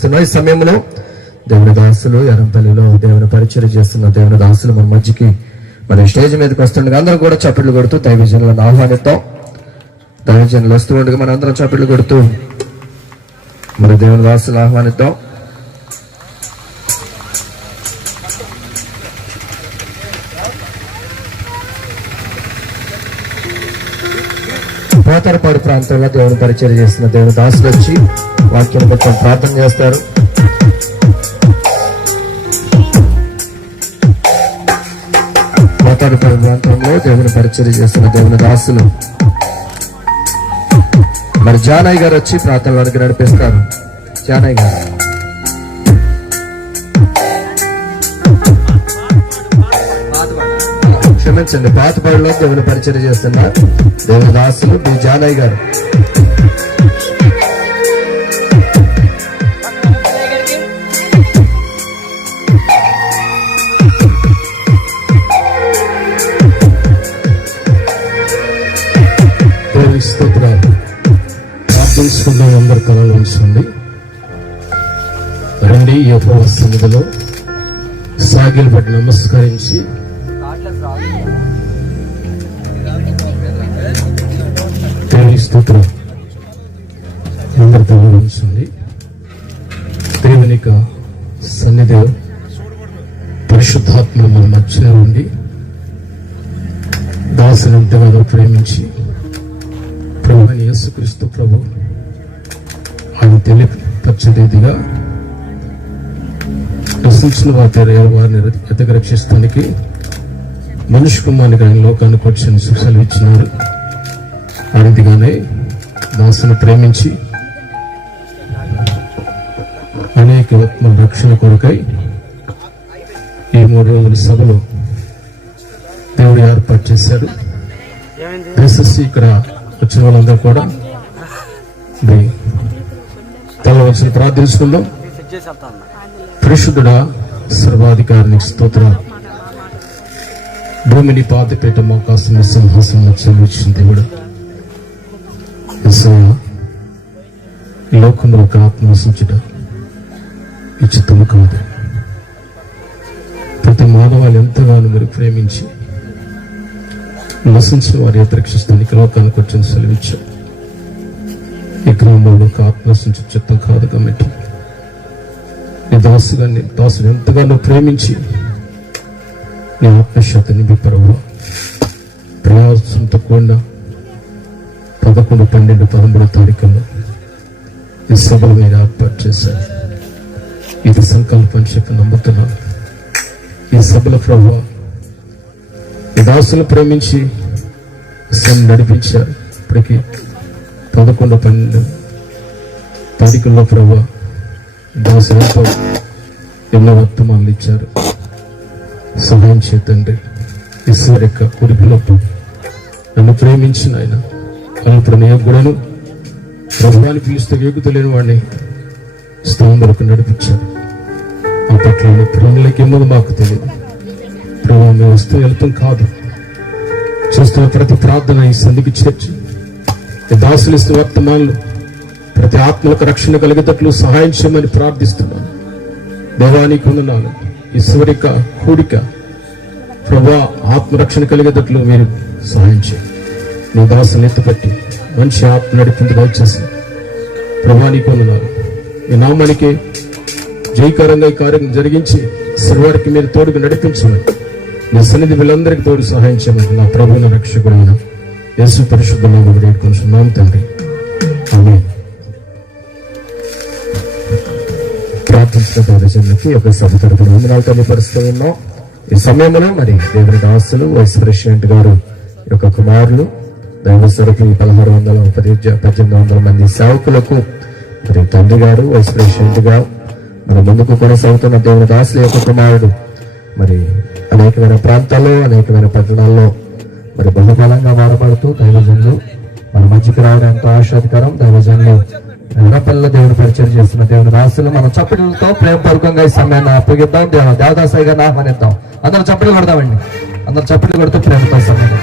తెలియపరుస్తున్నాం. ఈ సమయంలో దేవుని దాసులు ఎరంపల్లిలో దేవుని పరిచయం చేస్తున్న దేవుని దాసులు మన మధ్యకి మన స్టేజ్ మీదకి వస్తుండగా అందరూ కూడా చప్పట్లు కొడుతూ దైవజనులను ఆహ్వానిద్దాం. దైవజనులు వస్తూ ఉండగా మన అందరం చప్పట్లు కొడుతూ మన దేవుని దాసులు ఆహ్వానిద్దాం. పోతరపాడు ప్రాంతంలో దేవుని పరిచయం చేస్తున్న దేవుని దాసులు వచ్చి వాక్యం మొత్తం ప్రార్థన చేస్తారు. పోతరపాడు ప్రాంతంలో దేవుని పరిచయం చేస్తున్న దేవుని దాసులు మరి జానయ్య గారు వచ్చి ప్రార్థన వరకు నడిపిస్తారు. జానయ్య గారు క్షమించండి, పాతపాడులో దేవుని పరిచయం చేస్తున్న దేవుని దాసులు బి జానయ్య గారు. ప్రార్థించుకున్న అందరి కళలు ఉంచండి. రండి, యెహోవా సన్నిధిలో సాగిలు పట్టి నమస్కరించి స్తోత్రం అందరి కళలు ఉంచండి. దేవుని యొక్క సన్నిధిలో పరిశుద్ధాత్మ మన మధ్యలో ఉండి దాసుని ఎంతగానో ప్రేమించి ప్రభుని యేసుక్రీస్తు ప్రభు ఆయన తెలియపరిచేదిగా రక్షించిన వారిని ఎదగరక్షిస్తానికి మనుషు కుమారునికి ఆయన లోకానికి వచ్చిన శిక్షలు ఇచ్చినారు. ఆ రీతిగానే దాసుని ప్రేమించి అనేక ఆత్మల రక్షణ కొరకై ఈ 3 రోజుల సభలో దేవుడు ఏర్పాటు చేశారు. దయచేసి ఇక్కడ వచ్చిన వాళ్ళందరూ కూడా తెల్లవలసిన ప్రార్థించుకుందాం. పరిశుద్ధుడా, సర్వాధికారికి స్తోత్రం. భూమిని పాతిపేట మోకాసిన సింహాసనం చెల్లించిన దేవుడు లోకంలో ఒక ఆత్మ వసించుట ఈ చిత్తము కాదు. ప్రతి మానవాళ్ళు ఎంతగానో మీరు ప్రేమించి నశించిన వారి రక్షిస్తానికి లోకానికి వచ్చిన సెలవిచ్చారు. ఈ గ్రామంలో ఒక ఆత్మ నశించే చిత్తం కాదు కాబట్టి నీ దాసుని ఎంతగానో ప్రేమించి నీ ఆత్మశాతని మీ పరువు ప్రయాసంతో కూడిన 11, 12, 13 తారీఖుల్లో ఈ సభలు మీరు ఏర్పాటు చేశారు. ఇది సంకల్పం చెప్పి నమ్ముతున్నాను. ఈ సభల ప్రభు ఈ దాసులు ప్రేమించి నడిపించారు. ఇప్పటికీ 11, 12 తారీఖుల్లో ప్రభు దాసులతో ఎన్నో వర్తమానాలు ఇచ్చారు. సహాయం చేతండి. ఈశ్వర్ యొక్క కుడిపిలో నన్ను ప్రేమించిన ఆయన అల్పనేయకుడను ప్రభువాన్ని పిలిస్తే ఏగుతలేని వాడిని స్థానం వరకు నడిపించారు. ఆ పట్ల ప్రేమలకి ఏమో మాకు తెలియదు. ప్రభు మేము వస్తూ వెళ్తాం కాదు, చూస్తున్న ప్రతి ప్రార్థన ఈ సంధికి చేర్చి దాసులు ఇస్తున్న వర్తమానాలు ప్రతి ఆత్మలకు రక్షణ కలిగేటట్లు సహాయం చేయమని ప్రార్థిస్తున్నాను. దేవానికి వందనాలు. ఈశ్వరిక కూడిక ప్రభు ఆత్మరక్షణ కలిగేటట్లు మీరు సహాయం చేయండి. నీ దాసుని ఎత్తుపట్టి మంచి ఆత్మ నడిపించి దయచేసి ప్రభానికి వందనాలు. ఈ నామానికి జయకరంగా ఈ కార్యం జరిగించి సర్వారికి మీరు తోడుగా నడిపించమని నీ సన్నిధి వీళ్ళందరికీ తోడు సహాయం చేయమని నా ప్రభువున రక్షకుడైన యేసు పరిశుద్ధ నామములో వేడుకొనుచున్నాము తండ్రి. ఆమేన్. ప్రార్థించిన ప్రజలకి ఒక సభ తరపున వందనాలు తెలియపరుస్తూ ఉన్నాం. ఈ సమయంలో మరి దేవుని దాసులు వైస్ ప్రెసిడెంట్ గారు యొక్క కుమారులు దైవసరికి 1618 మంది సేవకులకు మరి తండ్రి గారు వైస్ ప్రెసిడెంట్ గా మరి ముందుకు కొనసాగుతున్న దేవుని దాసుల యొక్క కుమారుడు మరి అనేకమైన ప్రాంతాల్లో అనేకమైన పట్టణాల్లో మరి బహుబలంగా వాడబడుతూ దైవజనులు మన మధ్యకి రావడం ఎంతో ఆశాదకరం. దైవజనులు ఎర్రపల్లిలో దేవుని పరిచయం చేస్తున్న దేవుని దాసులు మనం చప్పటిలతో ప్రేమపూర్వకంగా ఈ సమయాన్ని అప్పగిద్దాం. దేవదాసాయి గారిని ఆహ్వానిద్దాం. అందరూ చప్పట్లు కొడదామండి. అందరూ చప్పట్లు కొడుతూ ప్రేమతో సమయం.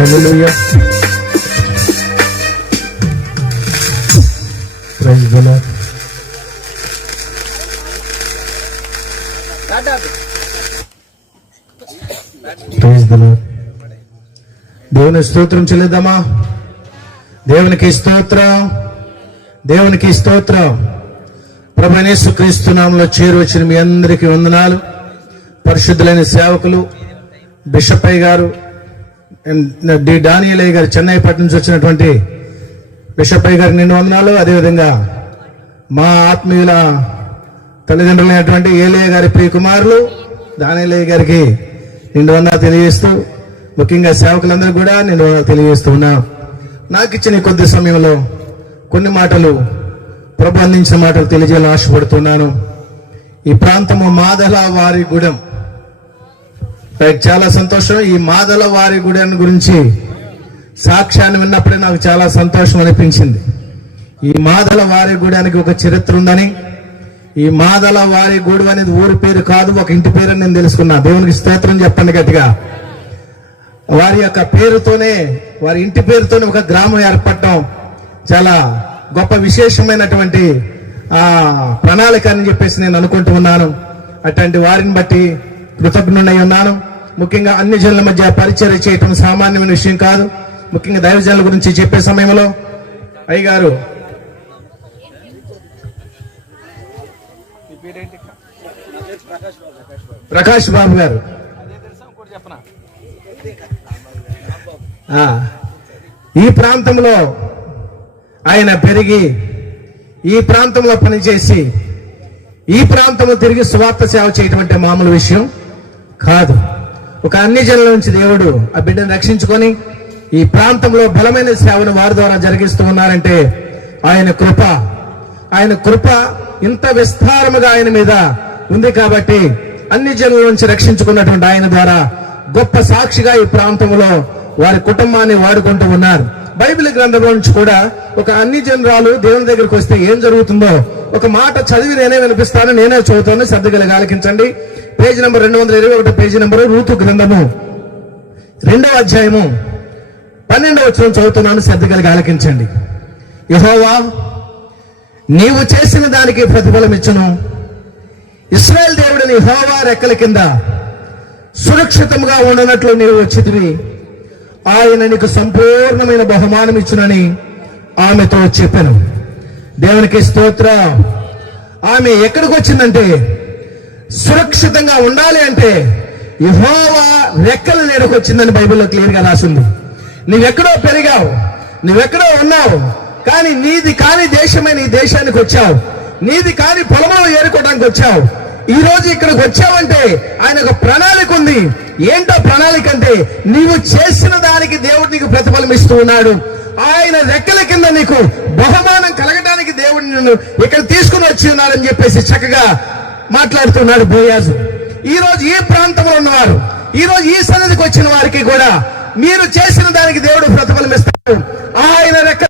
Hallelujah. Praise the lord. Praise the lord. దేవుని స్తోత్రం చెల్లిద్దామా? దేవునికి స్తోత్రం, దేవునికి స్తోత్రం. ప్రభువైన యేసుక్రీస్తు నామములో చేరువచ్చిన మీ అందరికీ వందనాలు. పరిశుద్ధులైన సేవకులు బిషప్ అయ్య గారు, డి డానియల్ అయ్య గారు, చెన్నైపట్నం నుంచి వచ్చినటువంటి బిషప్ అయ్య గారికి నిండు వందనాలు. అదేవిధంగా మా ఆత్మీయుల తల్లిదండ్రులైనటువంటి ఏలయ్య గారి ప్రియ కుమారులు డానియల్ అయ్య గారికి నిండు వందనాలు తెలియజేస్తూ, ముఖ్యంగా సేవకులందరూ కూడా నిండు వందనాలు తెలియజేస్తూ ఉన్నా. నాకు ఇచ్చిన కొద్ది సమయంలో కొన్ని మాటలు, ప్రభు అందించిన మాటలు తెలియజేయాలని ఆశపడుతున్నాను. ఈ ప్రాంతము మాదలవారిగూడెం. చాలా సంతోషం. ఈ మాదలవారిగూడెం గురించి సాక్ష్యాన్ని విన్నప్పుడే నాకు చాలా సంతోషం అనిపించింది. ఈ మాదలవారిగూడెనికి ఒక చరిత్ర ఉందని, ఈ మాదలవారిగూడెం అనేది ఊరి పేరు కాదు, ఒక ఇంటి పేరు అని నేను తెలుసుకున్నా. దేవునికి స్తోత్రం చెప్పండి గట్టిగా. వారి యొక్క పేరుతోనే, వారి ఇంటి పేరుతోనే ఒక గ్రామం ఏర్పడటం చాలా గొప్ప విశేషమైనటువంటి ప్రణాళిక అని చెప్పేసి నేను అనుకుంటూ ఉన్నాను. అటువంటి వారిని బట్టి కృతజ్ఞుడై ఉన్నాను. ముఖ్యంగా అన్ని జనుల మధ్య పరిచర్య చేయటం సామాన్యమైన విషయం కాదు. ముఖ్యంగా దైవజనుల గురించి చెప్పే సమయంలో అయ్యగారు ప్రకాష్ బాబు గారు ఈ ప్రాంతంలో ఆయన పెరిగి, ఈ ప్రాంతంలో పనిచేసి, ఈ ప్రాంతంలో తిరిగి స్వార్థ సేవ చేయటం అంటే మామూలు విషయం కాదు. ఒక అన్ని జనుల నుంచి దేవుడు ఆ బిడ్డను రక్షించుకొని ఈ ప్రాంతంలో బలమైన సేవను వారి ద్వారా జరిగిస్తూ ఉన్నారంటే ఆయన కృప, ఆయన కృప ఇంత విస్తారముగా ఆయన మీద ఉంది. కాబట్టి అన్ని జనుల నుంచి రక్షించుకున్నటువంటి ఆయన ద్వారా గొప్ప సాక్షిగా ఈ ప్రాంతంలో వారి కుటుంబాన్ని వాడుకుంటూ ఉన్నారు. బైబిల్ గ్రంథంలో నుంచి కూడా ఒక అన్ని జనరాలు దేవుని దగ్గరికి వస్తే ఏం జరుగుతుందో ఒక మాట చదివి నేనే వినిపిస్తాను, నేనే చదువుతాను. శ్రద్ధగా ఆలకించండి. Page number 221, page number Ruth గ్రంథము 2వ అధ్యాయము 12వ వచనం చదువుతున్నాను. శ్రద్ధగా ఆలకించండి. యెహోవా నీవు చేసిన దానికి ప్రతిఫలం ఇచ్చును. ఇశ్రాయేలు దేవుడిని యెహోవా రెక్కల కింద సురక్షితంగా ఉండనట్లు నీవు వచ్చితివి. ఆయన నీకు సంపూర్ణమైన బహుమానం ఇచ్చునని ఆమెతో చెప్పాను. దేవునికి స్తోత్రం. ఆమె ఎక్కడికి వచ్చిందంటే, సురక్షితంగా ఉండాలి అంటే యెహోవా రెక్కల నీడకు వచ్చిందని బైబిల్లో క్లియర్ గా రాసింది. నువ్వెక్కడో పెరిగావు, నువ్వెక్కడో ఉన్నావు, కానీ నీది కాని దేశమే నీ దేశానికి వచ్చావు, నీది కాని పొలంలో ఏరుకోవడానికి వచ్చావు. ఈ రోజు ఇక్కడికి వచ్చావంటే ఆయన ఒక ప్రణాళిక ఉంది. ఏంటో ప్రణాళిక అంటే, నీవు చేసిన దానికి దేవుడు నీకు ప్రతిఫలం ఇస్తూ ఉన్నాడు. ఆయన రెక్కల కింద నీకు బహుమానం కలగడానికి దేవుడు నిన్ను ఇక్కడ తీసుకుని వచ్చి ఉన్నాడని చెప్పేసి చక్కగా మాట్లాడుతున్నాడు బోయాజు. ఈ రోజు ఈ ప్రాంతంలో ఉన్నవారు, ఈ రోజు ఈ సన్నిధికి వచ్చిన వారికి కూడా మీరు చేసిన దానికి దేవుడు ప్రతిఫలం ఇస్తాడు. ఆయన రెక్క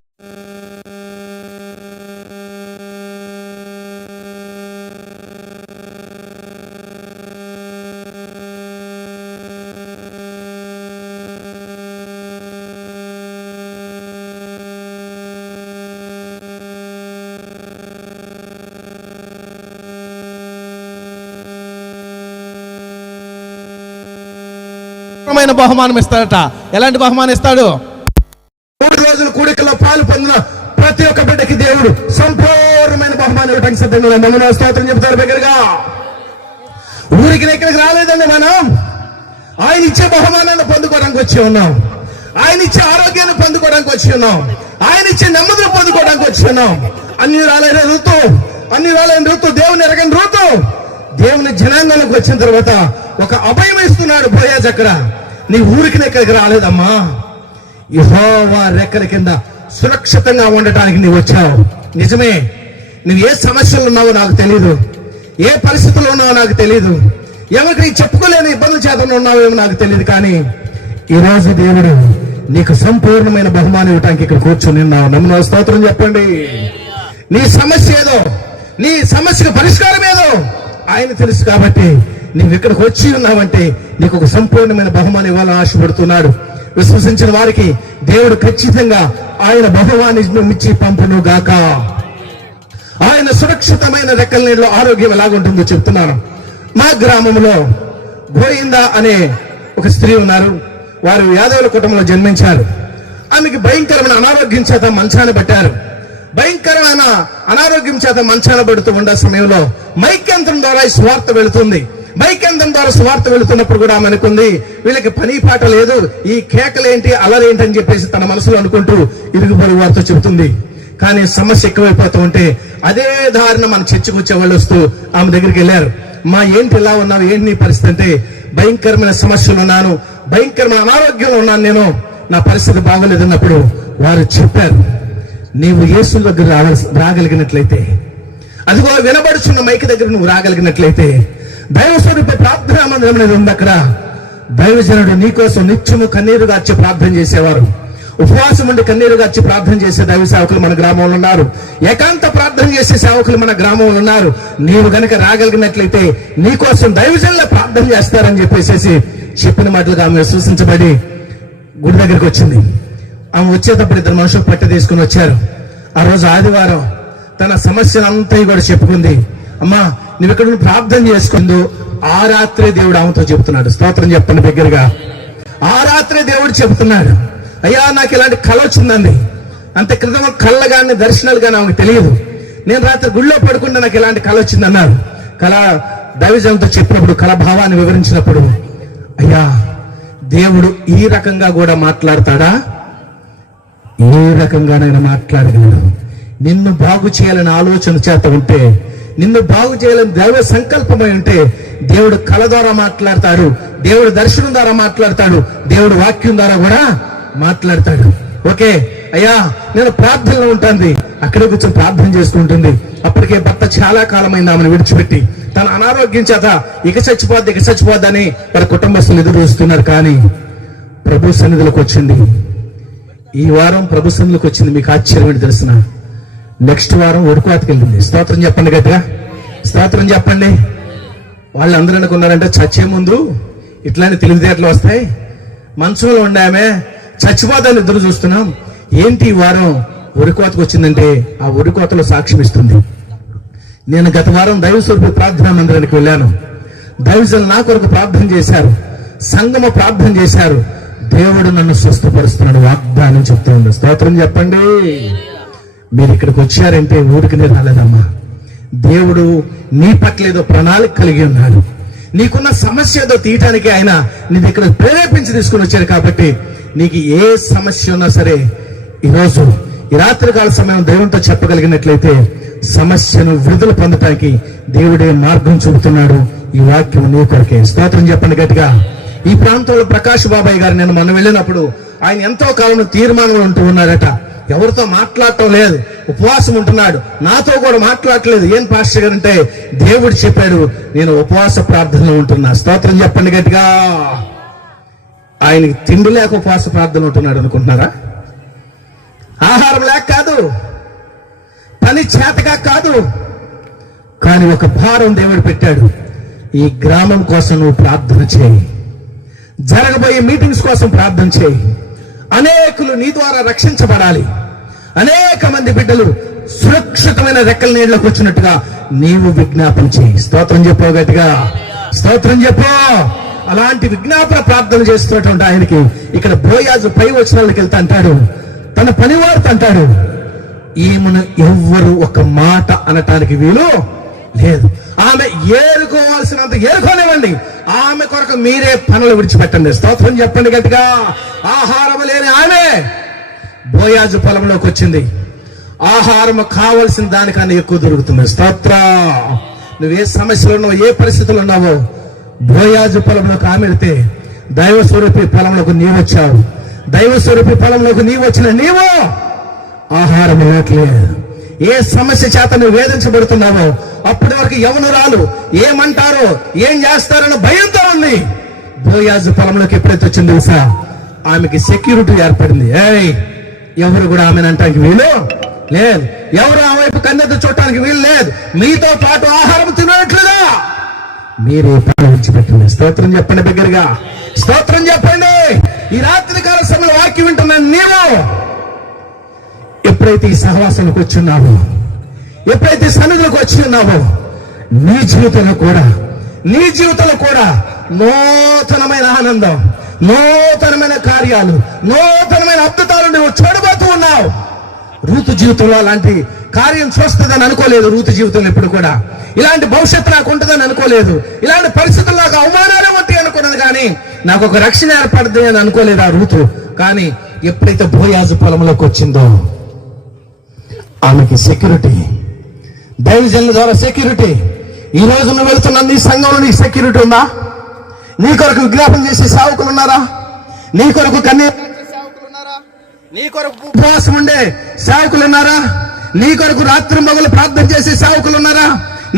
బహుమానం ఇస్తాడట. ఎలాంటి బహుమానం ఇస్తాడు? 3 రోజుల కూడికల్లో పాలు పొందిన ప్రతి ఒక్క బిడ్డకి దేవుడు సంపూర్ణమైన బహుమానం ఇవ్వడానికి సిద్ధంగా మమ్మల్ని స్తోత్రం చెప్తారు. దగ్గరగా ఊరికి ఇక్కడికి రాలేదండి. మనం ఆయన ఇచ్చే బహుమానాన్ని పొందుకోవడానికి వచ్చి ఉన్నాం. ఆయన ఇచ్చే ఆరోగ్యాన్ని పొందుకోవడానికి వచ్చి ఉన్నాం. ఆయన ఇచ్చే నెమ్మదిని పొందుకోవడానికి వచ్చి ఉన్నాం. అన్ని రాలేని ఋతు, దేవుని ఎరగని ఋతు, దేవుని జనాంగాలకు వచ్చిన తర్వాత ఒక అభయం ఇస్తున్నాడు బోయాజు. అక్కడ నీ ఊరికి ఎక్కడికి రాలేదమ్మా, యెహోవా రెక్కల కింద సురక్షితంగా ఉండటానికి నీవు వచ్చావు. నిజమే, నువ్వు ఏ సమస్యలు ఉన్నావో నాకు తెలీదు, ఏ పరిస్థితుల్లో ఉన్నావో నాకు తెలీదు, ఎవరికి చెప్పుకోలేని ఇబ్బందుల చేతను ఉన్నావేమో నాకు తెలియదు. కానీ ఈ రోజు దేవుడు నీకు సంపూర్ణమైన బహుమానం ఇవ్వటానికి ఇక్కడ కూర్చొని ఉన్నావు. నమ్మున స్తోత్రం చెప్పండి. నీ సమస్య ఏదో, నీ సమస్యకు పరిష్కారం ఏదో ఆయన తెలుసు. కాబట్టి నువ్వు ఇక్కడికి వచ్చి ఉన్నావంటే నీకు ఒక సంపూర్ణమైన బహుమానం ఇవ్వాలని ఆశపడుతున్నాడు. విశ్వసించిన వారికి దేవుడు ఖచ్చితంగా ఆయన బహుమానం ఇచ్చి పంపును గాక. ఆయన సురక్షితమైన రెక్కల నీళ్ళలో ఆరోగ్యం ఎలాగుంటుందో చెప్తున్నాను. మా గ్రామంలో గోయిందా అనే ఒక స్త్రీ ఉన్నారు. వారు యాదవుల కుటుంబంలో జన్మించారు. ఆమెకి భయంకరమైన అనారోగ్యం చేత మంచాన పెట్టారు. భయంకరమైన అనారోగ్యం చేత మంచాన పెడుతూ ఉండే సమయంలో మైకేంద్రం ద్వారా ఈ స్వార్థ వెళుతుంది. మైకేంద్రం ద్వారా స్వార్థ వెళుతున్నప్పుడు కూడా ఆమె అనుకుంది, వీళ్ళకి పని పాట లేదు, ఈ కేకలేంటి అలరేంటి అని చెప్పేసి తన మనసులో అనుకుంటూ ఇరుగు పొరుగు వారితో చెబుతుంది. కానీ సమస్య ఎక్కువైపోతూ ఉంటే అదే దారిన మన చర్చకు వచ్చే వాళ్ళు వస్తూ ఆమె దగ్గరికి వెళ్ళారు. మా ఏంటి ఇలా ఉన్నావు, ఏంటి నీ పరిస్థితి అంటే, భయంకరమైన సమస్యలు ఉన్నాను, భయంకరమైన అనారోగ్యంలో ఉన్నాను, నేను నా పరిస్థితి బాగోలేదన్నప్పుడు వారు చెప్పారు, నీవు యేసు దగ్గర రాగలిగినట్లయితే, అదిగో వినబడుచున్న మైకి దగ్గర నువ్వు రాగలిగినట్లయితే, దైవ స్వరూప ప్రార్థనా మందిరం అనేది ఉంది. అక్కడ దైవజనుడు నీకోసం నిత్యము కన్నీరు గార్చి ప్రార్థన చేసేవారు. ఉపవాసం ఉండి కన్నీరు గార్చి ప్రార్థన చేసే దైవ సేవకులు మన గ్రామంలో ఉన్నారు. ఏకాంత ప్రార్థన చేసే సేవకులు మన గ్రామంలో ఉన్నారు. నీవు గనక రాగలిగినట్లయితే నీకోసం దైవజనుల ప్రార్థన చేస్తారని చెప్పేసి చెప్పిన మాటలుగా ఆమె విశ్వసించబడి గుడి దగ్గరికి వచ్చింది. ఆమె వచ్చేటప్పుడు ఇద్దరు మనుషులు పట్టి తీసుకుని వచ్చారు. ఆ రోజు ఆదివారం తన సమస్యలంతా కూడా చెప్పుకుంది. అమ్మా, నువ్వు ఇక్కడ ప్రార్థన చేసుకుందో ఆ రాత్రే దేవుడు ఆమెతో చెబుతున్నాడు. స్తోత్రం చెప్పండి దగ్గరగా. ఆ రాత్రే దేవుడు చెబుతున్నాడు, అయ్యా నాకు ఇలాంటి కళ వచ్చిందండి. అంత క్రితం కళ్ళ కానీ దర్శనాలు కానీ ఆమెకు తెలియదు. నేను రాత్రి గుళ్ళో పడుకుంటే నాకు ఇలాంటి కళ వచ్చింది అన్నారు. కళ దైవజనంతో చెప్పినప్పుడు, కళ భావాన్ని వివరించినప్పుడు, అయ్యా దేవుడు ఈ రకంగా కూడా మాట్లాడతాడా? ఏ రకంగానైనా మాట్లాడగలడు. నిన్ను బాగు చేయాలని ఆలోచన చేత ఉంటే, నిన్ను బాగు చేయాలని దైవ సంకల్పమై ఉంటే దేవుడు కళ ద్వారా మాట్లాడతాడు, దేవుడు దర్శనం ద్వారా మాట్లాడతాడు, దేవుడు వాక్యం ద్వారా కూడా మాట్లాడతాడు. ఓకే అయ్యా, నేను ప్రార్థనలో ఉంటుంది, అక్కడే కూర్చొని ప్రార్థన చేసుకుంటుంది. అప్పటికే భర్త చాలా కాలమైంది ఆమెను విడిచిపెట్టి. తన అనారోగ్యం చేత ఇక చచ్చిపోద్దని వారి కుటుంబస్తులు ఎదురు చూస్తున్నారు. కానీ ప్రభు సన్నిధిలోకి వచ్చింది. ఈ వారం ప్రభు సన్నిధిలోకి వచ్చింది. మీకు ఆశ్చర్యం ఏంటి తెలిసిన? నెక్స్ట్ వారం ఒడుకోతకి వెళ్ళింది. స్తోత్రం చెప్పండి గట్టిగా, స్తోత్రం చెప్పండి. వాళ్ళందరూ అనుకున్నారంటే చచ్చే ముందు ఇట్లానే తెలివితేటలు వస్తాయి, మంచంలో ఉండామే చచ్చిపోతాను ఎదురు చూస్తున్నాం. ఏంటి ఈ వారం ఒడికోతకు వచ్చిందంటే ఆ ఒడికోతలో సాక్ష్యం ఇస్తుంది. నేను గత వారం దైవస్వరూప ప్రార్థనా మందిరానికి వెళ్ళాను. దైవజనులు నా కొరకు ప్రార్థన చేశారు, సంగమ ప్రార్థన చేశారు. దేవుడు నన్ను స్వస్థపరుస్తున్నాడు వాగ్దానం చెప్తూ ఉంది. స్తోత్రం చెప్పండి. మీరు ఇక్కడికి వచ్చారంటే ఊరికనే రాలేదమ్మా. దేవుడు నీ పట్ల ఏదో ప్రణాళిక కలిగి ఉన్నాడు. నీకున్న సమస్య ఏదో తీయటానికి ఆయన నీ ఇక్కడ ప్రేరేపించి తీసుకుని వచ్చారు. కాబట్టి నీకు ఏ సమస్య ఉన్నా సరే ఈరోజు ఈ రాత్రికాల సమయం దేవునితో చెప్పగలిగినట్లయితే సమస్యను విడుదల పొందటానికి దేవుడే మార్గం చూపుతున్నాడు. ఈ వాక్యం నీ కొరకే. స్తోత్రం చెప్పండి గట్టిగా. ఈ ప్రాంతంలో ప్రకాష్ బాబాయ్ గారు నేను మొన్న వెళ్ళినప్పుడు ఆయన ఎంతో కాలం తీర్మానంలో ఉంటూ ఉన్నారట. ఎవరితో మాట్లాడటం లేదు, ఉపవాసం ఉంటున్నాడు. నాతో కూడా మాట్లాడట్లేదు. ఏం పాస్టర్ గారు అంటే, దేవుడు చెప్పాడు నేను ఉపవాస ప్రార్థనలో ఉంటున్నా. స్తోత్రం చెప్పండి గట్టిగా. ఆయనకి తిండి లేక ఉపవాస ప్రార్థన ఉంటున్నాడు అనుకుంటున్నారా? ఆహారం లేక కాదు, పని చేతగా కాదు, కానీ ఒక భారం దేవుడు పెట్టాడు. ఈ గ్రామం కోసం నువ్వు ప్రార్థన చేయి, జరగబోయే మీటింగ్స్ కోసం ప్రార్థన చేయి. అనేకులు నీ ద్వారా రక్షించబడాలి. అనేక మంది బిడ్డలు సురక్షితమైన రెక్కల నీళ్ళకి వచ్చినట్టుగా నీవు విజ్ఞాపన చేయి. స్తోత్రం చెప్పు గట్టిగా, స్తోత్రం చెప్పు. అలాంటి విజ్ఞాపన ప్రార్థన చేస్తున్నటువంటి ఆయనకి ఇక్కడ బోయాజు పై వచనాలకు వెళ్తా అంటాడు, తన పనివారితో అంటాడు, ఈమెను ఎవ్వరు ఒక మాట అనటానికి వీలు లేదు. ఆమె ఏరుకోవాల్సినంత ఏరుకోనివ్వండి, ఆమె కొరకు మీరే పనులు విడిచిపెట్టండి. స్తోత్రం చెప్పండి గట్టిగా. ఆహారం లేని ఆమె బోయాజు పొలంలోకి వచ్చింది. ఆహారం కావలసిన దానికన్నా ఎక్కువ దొరుకుతుంది. స్తోత్ర. నువ్వే సమస్యలు ఉన్నావో, ఏ పరిస్థితులు ఉన్నావో, బోయాజు పొలంలోకి ఆమె వెళితే దైవ స్వరూపి పొలంలోకి నీవు వచ్చావు. దైవ స్వరూపి పొలంలోకి నీవు వచ్చిన నీవు ఆహారం ఇవ్వట్లేదు. ఏ సమస్య చేత నువ్వు వేధించబడుతున్నావో అప్పటి వరకు యవనురాలు ఏమంటారో ఏం చేస్తారని భయంతో ఉంది. బోయాజు పొలంలోకి ఎప్పుడైతే వచ్చింది తెలుసా, ఆమెకి సెక్యూరిటీ ఏర్పడింది. ఎవరు కూడా ఆమెను అంటానికి వీలు లేదు, ఎవరు ఆ వైపు కన్నెత్తి చూడటానికి వీలు లేదు. మీతో పాటు ఆహారం తినట్లుగా మీరే పనులు విడిచిపెట్టండి. స్తోత్రం చెప్పండి దగ్గరగా, స్తోత్రం చెప్పండి. ఈ రాత్రి కాల సమయంలో వాక్యం వింటున్నాను. నీవు ఎప్పుడైతే ఈ సహవాసంలోకి వచ్చున్నావో, ఎప్పుడైతే సన్నిధిలోకి వచ్చి ఉన్నావో నీ జీవితంలో కూడా నూతనమైన ఆనందం, నూతనమైన కార్యాలు, నూతనమైన అద్భుతాలు నువ్వు చూడబోతూ ఉన్నావు. రూతు జీవితంలో అలాంటి కార్యం చూస్తుందని అనుకోలేదు. రూతు జీవితంలో ఎప్పుడు కూడా ఇలాంటి భవిష్యత్తు నాకు ఉంటుందని అనుకోలేదు. ఇలాంటి పరిస్థితులు నాకు అవమానాలు ఉంటాయి అనుకున్నది, కానీ నాకు ఒక రక్షణ ఏర్పడుతుంది అని అనుకోలేదు ఆ రూతు. కానీ ఎప్పుడైతే బోయాజు పొలంలోకి వచ్చిందో ఆమెకి సెక్యూరిటీ, దైవజనుల ద్వారా సెక్యూరిటీ. ఈ రోజు నువ్వు వెళుతున్న నీ సంఘంలో నీకు సెక్యూరిటీ ఉందా? నీ కొరకు విజ్ఞాపన చేసే సేవకులు ఉన్నారా? నీ కొరకు కన్నీరు సేవకులు ఉన్నారా? నీ కొరకు ఉపవాసం ఉండే సేవకులు ఉన్నారా? నీ కొరకు రాత్రి మగలు ప్రార్థన చేసే సేవకులు ఉన్నారా?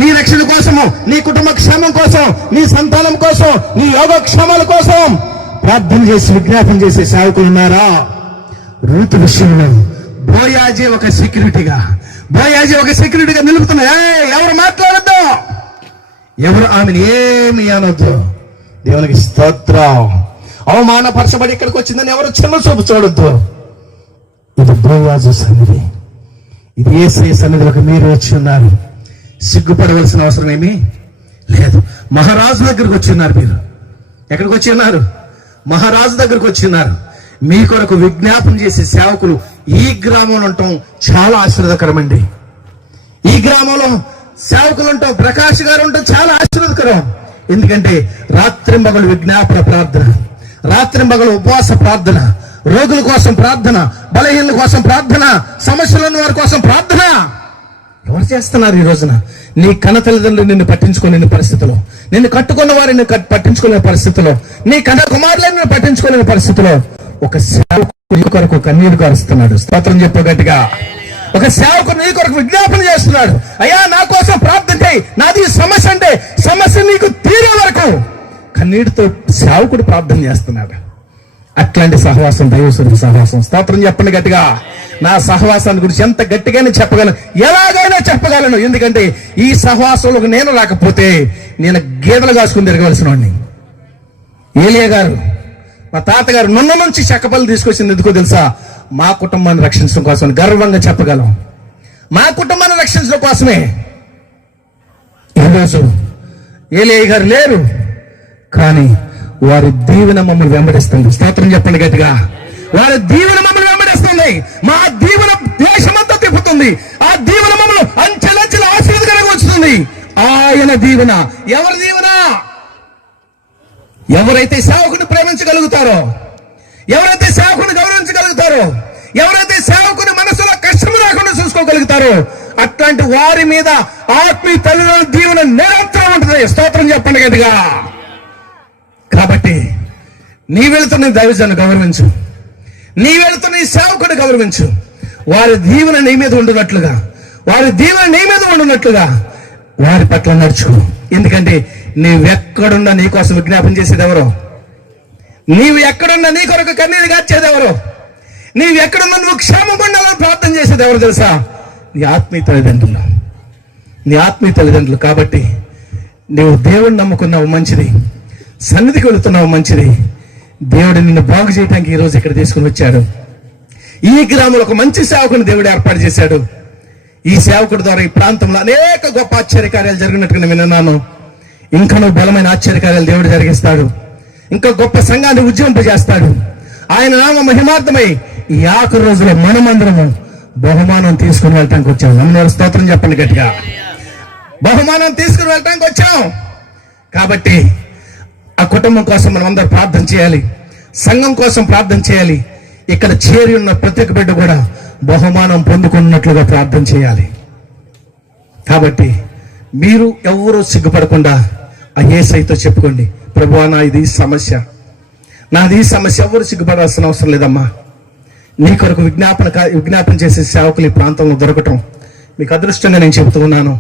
నీ రక్షణ కోసము, నీ కుటుంబ క్షేమం కోసం, నీ సంతానం కోసం, నీ యోగక్షేమాల కోసం ప్రార్థన చేసి విజ్ఞాపన చేసే సేవకులు ఉన్నారా? రూతు విషయంలో బోయాజీ ఒక సెక్యూరిటీగా నిలుపుతున్నా. ఎవరు మాట్లాడద్దు, ఎవరు ఆమెను ఏమి అనొద్దు. దేవునికి స్తోత్రం. అవమానపరచబడి ఇక్కడికి వచ్చిందని ఎవరు చిన్న చూపు చూడొద్దు. ఇది బోయాజు సన్నిధి, ఇది యేసయ్య సన్నిధిలోకి మీరు వచ్చి ఉన్నారు. సిగ్గుపడవలసిన అవసరం ఏమీ లేదు. మహారాజు దగ్గరకు వచ్చి ఉన్నారు. మీరు ఎక్కడికి వచ్చి ఉన్నారు? మహారాజు దగ్గరకు వచ్చి ఉన్నారు. మీ కొరకు విజ్ఞాపన చేసే సేవకులు ఈ గ్రామంలో ఉండటం చాలా ఆశీర్వదకరమండి. ఈ గ్రామంలో సేవకులు ఉండటం, ప్రకాష్ గారు ఉండటం చాలా ఆశీర్వదకరం. ఎందుకంటే రాత్రింబగలు విజ్ఞాపన ప్రార్థన, రాత్రింబగలు ఉపవాస ప్రార్థన, రోగుల కోసం ప్రార్థన, బలహీనుల కోసం ప్రార్థన, సమస్యలు ఉన్న వారి కోసం ప్రార్థన ఎవరు చేస్తున్నారు ఈ రోజున? నీ కన్న తల్లిదండ్రులు నిన్ను పట్టించుకోలేని పరిస్థితిలో, నిన్ను కట్టుకున్న వారిని పట్టించుకోలేని పరిస్థితిలో, నీ కన్న కుమారులను పట్టించుకోలేని పరిస్థితిలో ఒక సేవకుడు నీ కొరకు కన్నీరు కారుస్తున్నాడు. స్తోత్రం చెప్పు గట్టిగా. ఒక సేవకుడు నీ కొరకు విజ్ఞాపన చేస్తున్నాడు. అయ్యా నా కోసం ప్రార్థన చేయి, నాది సమస్య అంటే సమస్య నీకు తీరే వరకు కన్నీటితో సేవకుడు ప్రార్థన చేస్తున్నాడు. అట్లాంటి సహవాసం దైవసుడి సహవాసం. స్తోత్రం చెప్పండి గట్టిగా. నా సహవాసాన్ని గురించి ఎంత గట్టిగానే చెప్పగలను, ఎలాగైనా చెప్పగలను. ఎందుకంటే ఈ సహవాసంలోకి నేను రాకపోతే నేను గేదెలు కాసుకుని తిరగవలసిన వాడిని. ఏలియా గారు, మా తాతగారు నన్ను నుంచి చెక్కపల్లి తీసుకొచ్చింది ఎందుకో తెలుసా? మా కుటుంబాన్ని రక్షించడం కోసం. గర్వంగా చెప్పగలం, మా కుటుంబాన్ని రక్షించడం కోసమే. ఈరోజు ఏలియా గారు లేరు, కానీ వారి దీవెన మమ్మల్ని వెంబడిస్తుంది. స్తోత్రం చెప్పండి గట్టిగా. వారి దీవెన మమ్మల్ని వెంబడిస్తుంది. మా దీవెన దేశమంతా తిప్పుతుంది. ఆ దీవెన మమ్మల్ని అంచెలంచెల ఆశీర్వాదకరంగా ఉంచుతుంది. ఆయన దీవెన. ఎవరి దీవెన? ఎవరైతే సేవకుని ప్రేమించగలుగుతారో, ఎవరైతే సేవకుని గౌరవించగలుగుతారో, ఎవరైతే సేవకుని మనసులో కష్టం రాకుండా చూసుకోగలుగుతారో అట్లాంటి వారి మీద ఆత్మీయ తల్లిదండ్రుల దీవెన నిరంతరం ఉంటుంది. స్తోత్రం చెప్పండి గట్టిగా. కాబట్టి నీ వెళుతున్న దైవజను గౌరవించు, నీ వెళుతున్న ఈ సేవకుని గౌరవించు. వారి దీవెన నీ మీద ఉండునట్లుగా, వారి దీవెన నీ మీద ఉండునట్లుగా వారి పట్ల నడుచుకో. ఎందుకంటే నీవెక్కడున్నా నీ కోసం విజ్ఞాపన చేసేది ఎవరో, నీవు ఎక్కడున్నా నీ కొరకు కన్నీరు గార్చేది ఎవరో, నీవు ఎక్కడున్నా నువ్వు క్షేమంగా ఉండాలని ప్రార్థన చేసేది ఎవరు తెలుసా? నీ ఆత్మీయ తల్లిదండ్రులు, నీ ఆత్మీయ తల్లిదండ్రులు. కాబట్టి నువ్వు దేవుడిని నమ్ముకున్నావు మంచిది, సన్నిధికి వెళుతున్నావు మంచిది. దేవుడు నిన్ను బాగు చేయడానికి ఈ రోజు ఇక్కడ తీసుకుని వచ్చాడు. ఈ గ్రామంలో ఒక మంచి సేవకుని దేవుడు ఏర్పాటు చేశాడు. ఈ సేవకుడి ద్వారా ఈ ప్రాంతంలో అనేక గొప్ప ఆశ్చర్యకార్యాలు జరిగినట్టుగా నేను విన్నాను. ఇంకా నువ్వు బలమైన ఆశ్చర్యకార్యాలు దేవుడు జరిగిస్తాడు. ఇంకా గొప్ప సంఘాన్ని ఉజ్జీవింపజేస్తాడు. ఆయన నామ మహిమార్థమై ఈ ఆఖరి రోజులో మనమందరము బహుమానం తీసుకుని వెళ్ళటానికి వచ్చాం. అమ్మవారి స్తోత్రం చెప్పండి గట్టిగా. బహుమానం తీసుకుని వెళ్ళటానికి వచ్చాం. కాబట్టి ఆ కుటుంబం కోసం మనం అందరూ ప్రార్థన చేయాలి, సంఘం కోసం ప్రార్థన చేయాలి. ఇక్కడ చేరి ఉన్న ప్రతి ఒక్క బిడ్డ కూడా బహుమానం పొందుకున్నట్లుగా ప్రార్థన చేయాలి. కాబట్టి మీరు ఎవరూ సిగ్గుపడకుండా ఆ యేసయ్యతో చెప్పుకోండి, ప్రభువా నాది సమస్య, నాది సమస్య. ఎవరు సిగ్గుపడాల్సిన అవసరం లేదమ్మా. నీ కొరకు విజ్ఞాపన చేసే సేవకులు ఈ ప్రాంతంలో దొరకటం మీకు అదృష్టంగా నేను చెబుతూ ఉన్నాను.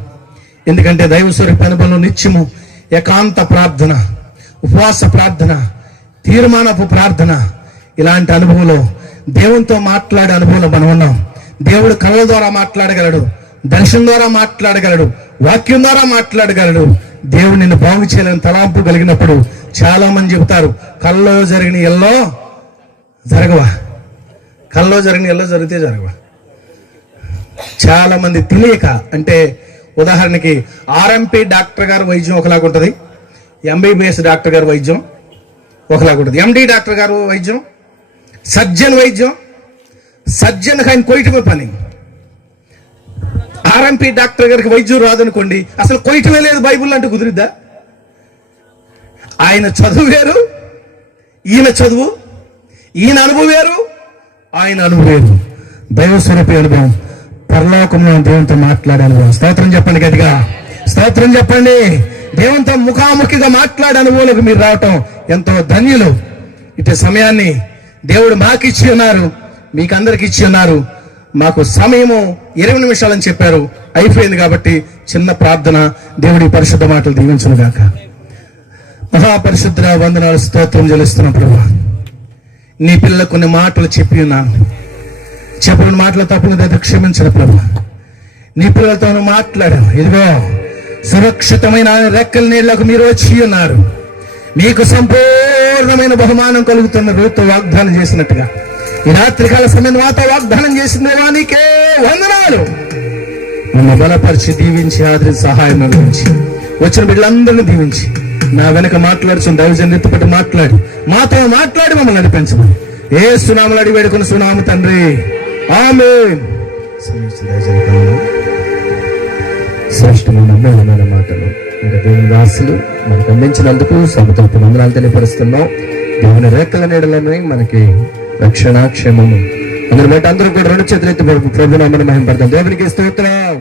ఎందుకంటే దైవస్వరూప అనుభవంలో నిత్యము ఏకాంత ప్రార్థన, ఉపవాస ప్రార్థన, తీర్మానపు ప్రార్థన, ఇలాంటి అనుభవంలో దేవునితో మాట్లాడే అనుభవంలో మనం ఉన్నాం. దేవుడు కళ్ళ ద్వారా మాట్లాడగలడు, దర్శనం ద్వారా మాట్లాడగలడు, వాక్యం ద్వారా మాట్లాడగలడు. దేవుడు నిన్ను బాగు చేయాలని తలాంపు కలిగినప్పుడు చాలా మంది చెబుతారు, కల్లో జరిగిన ఎల్లో జరగవా, కల్లో జరిగిన ఎల్లో జరిగితే జరగవా. చాలా మంది తెలియక, అంటే ఉదాహరణకి ఆర్ఎంపీ డాక్టర్ గారు వైద్యం ఒకలాగా ఉంటుంది, ఎంబీబీఎస్ డాక్టర్ గారు వైద్యం ఒకలాగా ఉంటుంది, ఎండి డాక్టర్ గారు వైద్యం, సర్జన్ వైద్యం, సర్జన్కి ఆయన కొయ్యటమే పని. ఆర్ఎంపీ డాక్టర్ గారికి వైద్యం రాదనుకోండి, అసలు కొయ్యటమే లేదు బైబుల్ అంటే కుదిరిద్దా? ఆయన చదువు వేరు, ఈయన చదువు, ఈయన అనుభవం వేరు, ఆయన అనుభవం వేరు. దైవ స్వరూపి అనుభవం, పరలోకంలో దేవునితో మాట్లాడే అనుభవం. స్తోత్రం చెప్పండి గట్టిగా, స్తోత్రం చెప్పండి. దేవునితో ముఖాముఖిగా మాట్లాడే అనుభవంలోకి మీరు రావటం ఎంతో ధన్యులు. ఇటు సమయాన్ని దేవుడు మాకు ఇచ్చి ఉన్నారు, మీకు అందరికి ఇచ్చి ఉన్నారు. మాకు సమయము 20 నిమిషాలని చెప్పారు, అయిపోయింది. కాబట్టి చిన్న ప్రార్థన. దేవుడి పరిశుద్ధ మాటలు దీవించును గాక. మహాపరిశుద్ధ వందనాలు, స్తోత్రం చెల్లిస్తున్న ప్రభువా, నీ పిల్లలకు కొన్ని మాటలు చెప్పి ఉన్నాను. చెప్పిన మాటలు తప్పులు క్షమించిన ప్రభువా, నీ పిల్లలతో మాట్లాడాను. ఇదిగో సురక్షితమైన రెక్కల నీళ్లకు మీరు వచ్చి ఉన్నారు. మీకు సంపూర్ణమైన బహుమానం కలుగుతున్న రోజుతో వాగ్దానం చేసినట్టుగా ఈ రాత్రికాల సమయం మాతో వాగ్దానం చేసిన వానికే వందనాలు. నన్ను బలపరిచి దీవించి ఆదరించి సహాయం అందించి వచ్చిన బిడ్డలందరినీ దీవించి నా వెనక మాట్లాడుచున్న దైవజన్ ఎత్తుపట్టి మాట్లాడి మాతో మాట్లాడి మమ్మల్ని నడిపించమని యేసు నామములో అడిగి వేడుకొని సునామ తండ్రి, ఆమేన్. శ్రేష్టమైన అమూల్యమైన మాటలు మరి దేవుని దాసులు మనకు అందించినందుకు సభతో వందనాలు తెలియపరుస్తున్నాం. దేవుని రేఖల నీడలని మనకి రక్షణ క్షేమము అందరూ బయట అందరూ కూడా 2 చేతులు ఎత్తి ప్రభునామమున మహిమ పడతాం. దేవునికి స్తోత్రం.